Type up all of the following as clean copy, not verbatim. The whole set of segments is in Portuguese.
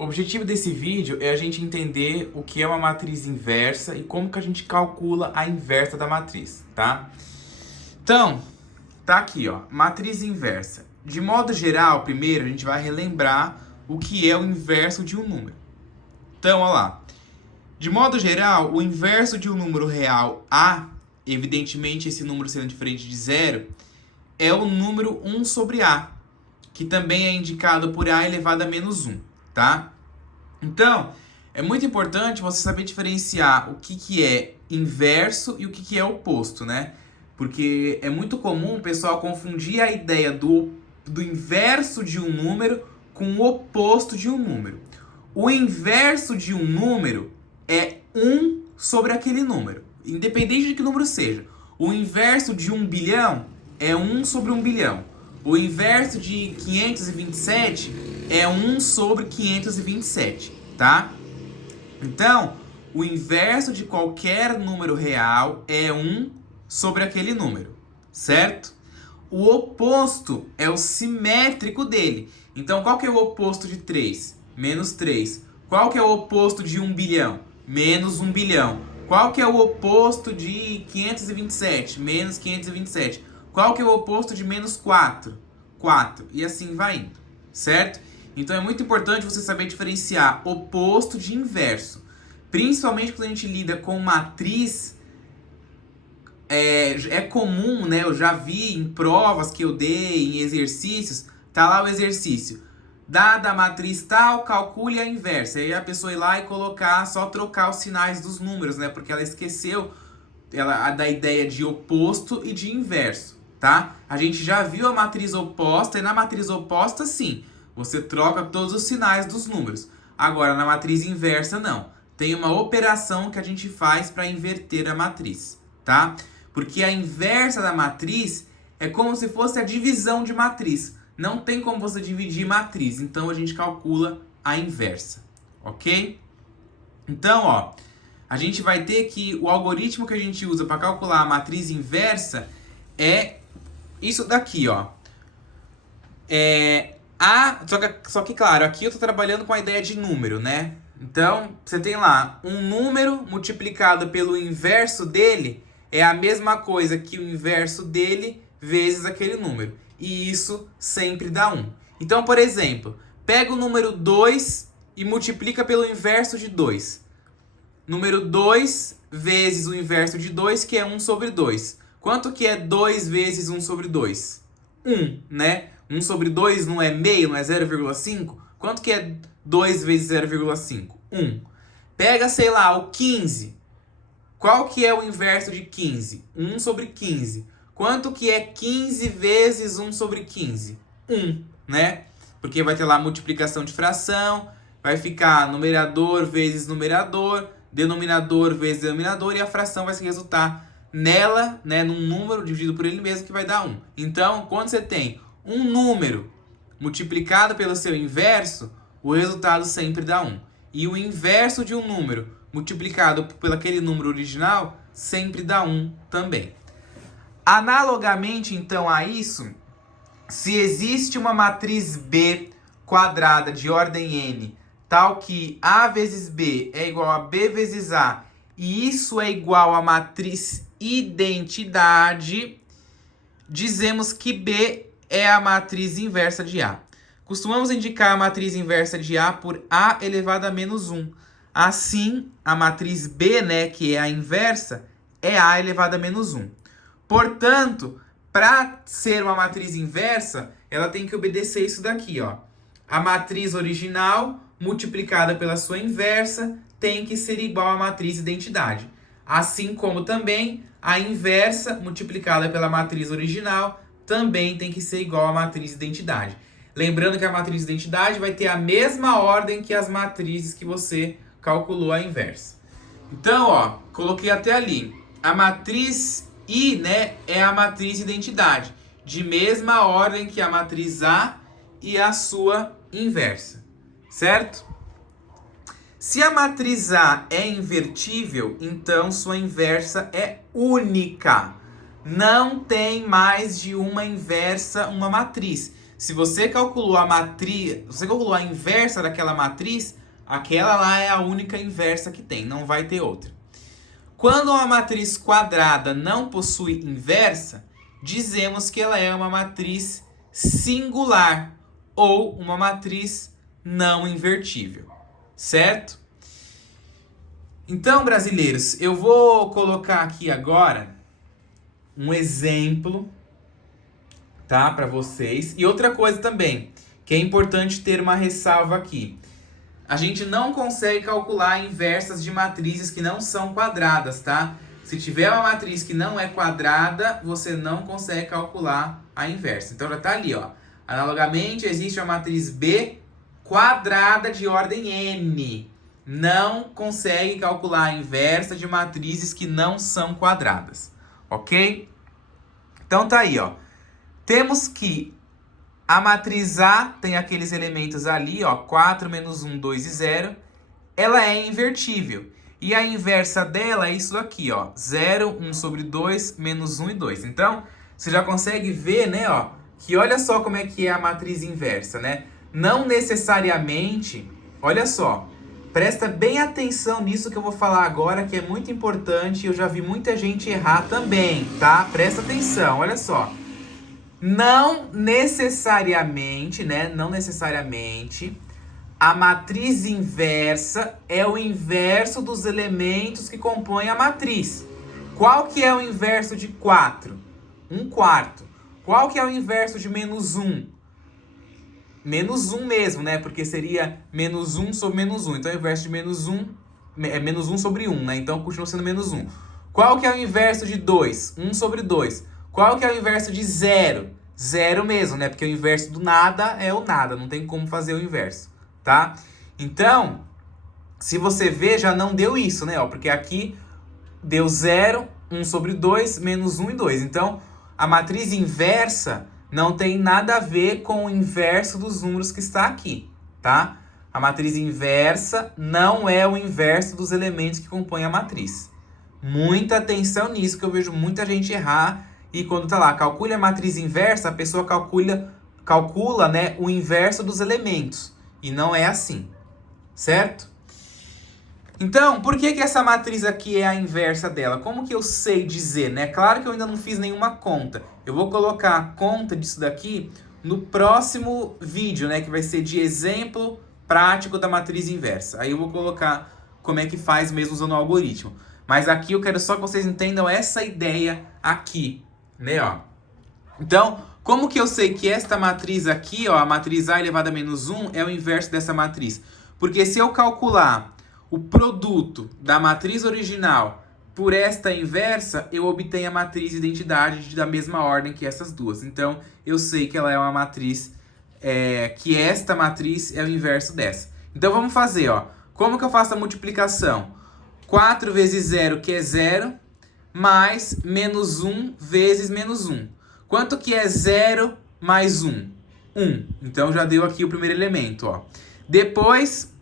O objetivo desse vídeo é a gente entender o que é uma matriz inversa e como que a gente calcula a inversa da matriz, tá? Então, tá aqui, ó, matriz inversa. De modo geral, primeiro a gente vai relembrar o que é o inverso de um número. Então, ó lá. De modo geral, o inverso de um número real A, evidentemente esse número sendo diferente de zero, é o número 1 sobre A, que também é indicado por A elevado a menos 1, tá? Então, é muito importante você saber diferenciar o que é inverso e o que é oposto, né? Porque é muito comum o pessoal confundir a ideia do inverso de um número com o oposto de um número. O inverso de um número é 1 sobre aquele número, independente de que número seja. O inverso de 1 bilhão é 1 sobre 1 bilhão. O inverso de 527 é 1 sobre 527, tá? Então, o inverso de qualquer número real é 1 sobre aquele número, certo? O oposto é o simétrico dele. Então, qual que é o oposto de 3? Menos 3. Qual que é o oposto de 1 bilhão? Menos 1 bilhão. Qual que é o oposto de 527? Menos 527. Qual que é o oposto de menos 4? 4. E assim vai indo, certo? Então é muito importante você saber diferenciar oposto de inverso. Principalmente quando a gente lida com matriz, é comum, né? Eu já vi em provas que eu dei, em exercícios, tá lá o exercício. Dada a matriz tal, calcule a inversa. Aí a pessoa ir lá e colocar, só trocar os sinais dos números, né? Porque ela esqueceu da ideia de oposto e de inverso, tá? A gente já viu a matriz oposta e na matriz oposta, sim, você troca todos os sinais dos números. Agora, na matriz inversa, não. Tem uma operação que a gente faz para inverter a matriz, tá? Porque a inversa da matriz é como se fosse a divisão de matriz. Não tem como você dividir matriz, então a gente calcula a inversa, ok? Então, ó, a gente vai ter que o algoritmo que a gente usa para calcular a matriz inversa é isso daqui, ó. Só que, claro, aqui eu tô trabalhando com a ideia de número, né? Então, você tem lá um número multiplicado pelo inverso dele é a mesma coisa que o inverso dele vezes aquele número. E isso sempre dá 1. Então, por exemplo, pega o número 2 e multiplica pelo inverso de 2. Número 2 vezes o inverso de 2, que é 1 sobre 2. Quanto que é 2 vezes 1 sobre 2? 1, né? 1 sobre 2 não é meio, não é 0,5? Quanto que é 2 vezes 0,5? 1. Pega, sei lá, o 15. Qual que é o inverso de 15? 1 sobre 15. Quanto que é 15 vezes 1 sobre 15? 1, né? Porque vai ter lá a multiplicação de fração, vai ficar numerador vezes numerador, denominador vezes denominador, e a fração vai se resultar nela, né, num número dividido por ele mesmo, que vai dar 1. Então, quando você tem um número multiplicado pelo seu inverso, o resultado sempre dá 1. E o inverso de um número multiplicado por aquele número original sempre dá 1 também. Analogamente, então, a isso, se existe uma matriz B quadrada de ordem n, tal que A vezes B é igual a B vezes A, e isso é igual à matriz identidade, dizemos que B é a matriz inversa de A. Costumamos indicar a matriz inversa de A por A elevado a menos 1. Assim, a matriz B, né, que é a inversa, é A elevado a menos 1. Portanto, para ser uma matriz inversa, ela tem que obedecer isso daqui, ó. A matriz original multiplicada pela sua inversa tem que ser igual à matriz identidade. Assim como também a inversa multiplicada pela matriz original também tem que ser igual à matriz identidade. Lembrando que a matriz identidade vai ter a mesma ordem que as matrizes que você calculou a inversa. Então, ó, coloquei até ali. A matriz I, né, é a matriz identidade, de mesma ordem que a matriz A e a sua inversa, certo? Se a matriz A é invertível, então sua inversa é única. Não tem mais de uma inversa, uma matriz. Se você calculou a matriz, você calculou a inversa daquela matriz, aquela lá é a única inversa que tem, não vai ter outra. Quando uma matriz quadrada não possui inversa, dizemos que ela é uma matriz singular ou uma matriz não invertível, certo? Então, brasileiros, eu vou colocar aqui agora um exemplo, tá, para vocês. E outra coisa também, que é importante ter uma ressalva aqui. A gente não consegue calcular inversas de matrizes que não são quadradas, tá? Se tiver uma matriz que não é quadrada, você não consegue calcular a inversa. Então já tá ali, ó. Analogamente, existe uma matriz B quadrada de ordem n. Não consegue calcular a inversa de matrizes que não são quadradas, ok? Então tá aí, ó. Temos que a matriz A tem aqueles elementos ali, ó, 4, menos 1, 2 e 0. Ela é invertível. E a inversa dela é isso aqui, ó, 0, 1 sobre 2, menos 1 e 2. Então, você já consegue ver, né, ó, que olha só como é que é a matriz inversa, né? Não necessariamente, olha só, presta bem atenção nisso que eu vou falar agora, que é muito importante, eu já vi muita gente errar também, tá? Presta atenção, olha só. Não necessariamente, né? Não necessariamente a matriz inversa é o inverso dos elementos que compõem a matriz. Qual que é o inverso de 4? 1/4. Qual que é o inverso de menos 1? Menos 1 mesmo, né? Porque seria menos 1 sobre menos 1. Então, o inverso de menos 1 é menos 1 sobre 1, né? Então, continua sendo menos 1. Qual que é o inverso de 2? 1 sobre 2. Qual que é o inverso de 0? 0 mesmo, né? Porque o inverso do nada é o nada. Não tem como fazer o inverso, tá? Então, se você ver, já não deu isso, né? Ó, porque aqui deu 0, 1 sobre 2, menos 1 e 2. Então, a matriz inversa não tem nada a ver com o inverso dos números que está aqui, tá? A matriz inversa não é o inverso dos elementos que compõem a matriz. Muita atenção nisso, que eu vejo muita gente errar. E quando tá lá, calcule a matriz inversa, a pessoa calcula, né, o inverso dos elementos. E não é assim, certo? Então, por que essa matriz aqui é a inversa dela? Como que eu sei dizer, né? Claro que eu ainda não fiz nenhuma conta. Eu vou colocar a conta disso daqui no próximo vídeo, né? Que vai ser de exemplo prático da matriz inversa. Aí eu vou colocar como é que faz mesmo usando o algoritmo. Mas aqui eu quero só que vocês entendam essa ideia aqui, né? Ó. Então, como que eu sei que esta matriz aqui, ó, a matriz A elevado a menos 1, é o inverso dessa matriz? Porque se eu calcular o produto da matriz original por esta inversa, eu obtenho a matriz identidade da mesma ordem que essas duas. Então, eu sei que ela é uma matriz, que esta matriz é o inverso dessa. Então, vamos fazer, ó. Como que eu faço a multiplicação? 4 vezes 0, que é 0, mais menos 1 vezes menos 1. Quanto que é 0 mais 1? 1. Então, já deu aqui o primeiro elemento, ó. Depois,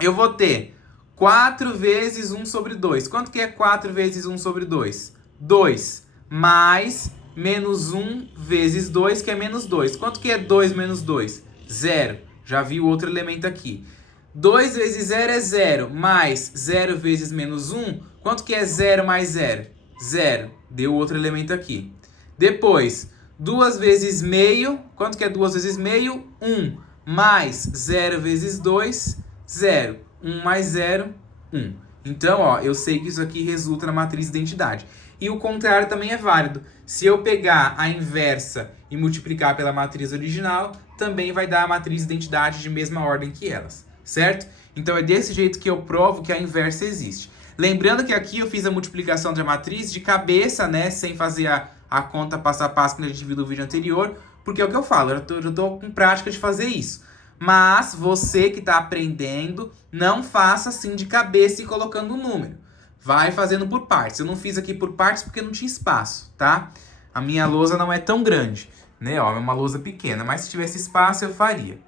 eu vou ter 4 vezes 1 sobre 2. Quanto que é 4 vezes 1 sobre 2? 2. Mais menos 1 vezes 2, que é menos 2. Quanto que é 2 menos 2? 0. Já vi o outro elemento aqui. 2 vezes 0 é 0. Mais 0 vezes menos 1. Quanto que é 0 mais 0? 0. Deu outro elemento aqui. Depois, 2 vezes meio. Quanto que é 2 vezes meio? 1. Mais 0 vezes 2, 0. 1 mais 0, 1. Então, ó, eu sei que isso aqui resulta na matriz identidade. E o contrário também é válido. Se eu pegar a inversa e multiplicar pela matriz original, também vai dar a matriz identidade de mesma ordem que elas, certo? Então, é desse jeito que eu provo que a inversa existe. Lembrando que aqui eu fiz a multiplicação da matriz de cabeça, né, sem fazer a conta passo a passo que a gente viu no vídeo anterior, porque é o que eu falo, eu tô com prática de fazer isso. Mas você que está aprendendo, não faça assim de cabeça e colocando o número. Vai fazendo por partes. Eu não fiz aqui por partes porque não tinha espaço, tá? A minha lousa não é tão grande, né? Ó, é uma lousa pequena, mas se tivesse espaço eu faria.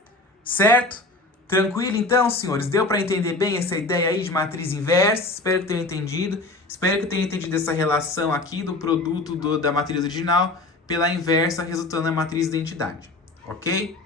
Certo? Tranquilo então, senhores? Deu para entender bem essa ideia aí de matriz inversa? Espero que tenham entendido. Espero que tenham entendido essa relação aqui do produto da matriz original pela inversa, resultando na matriz identidade. ok?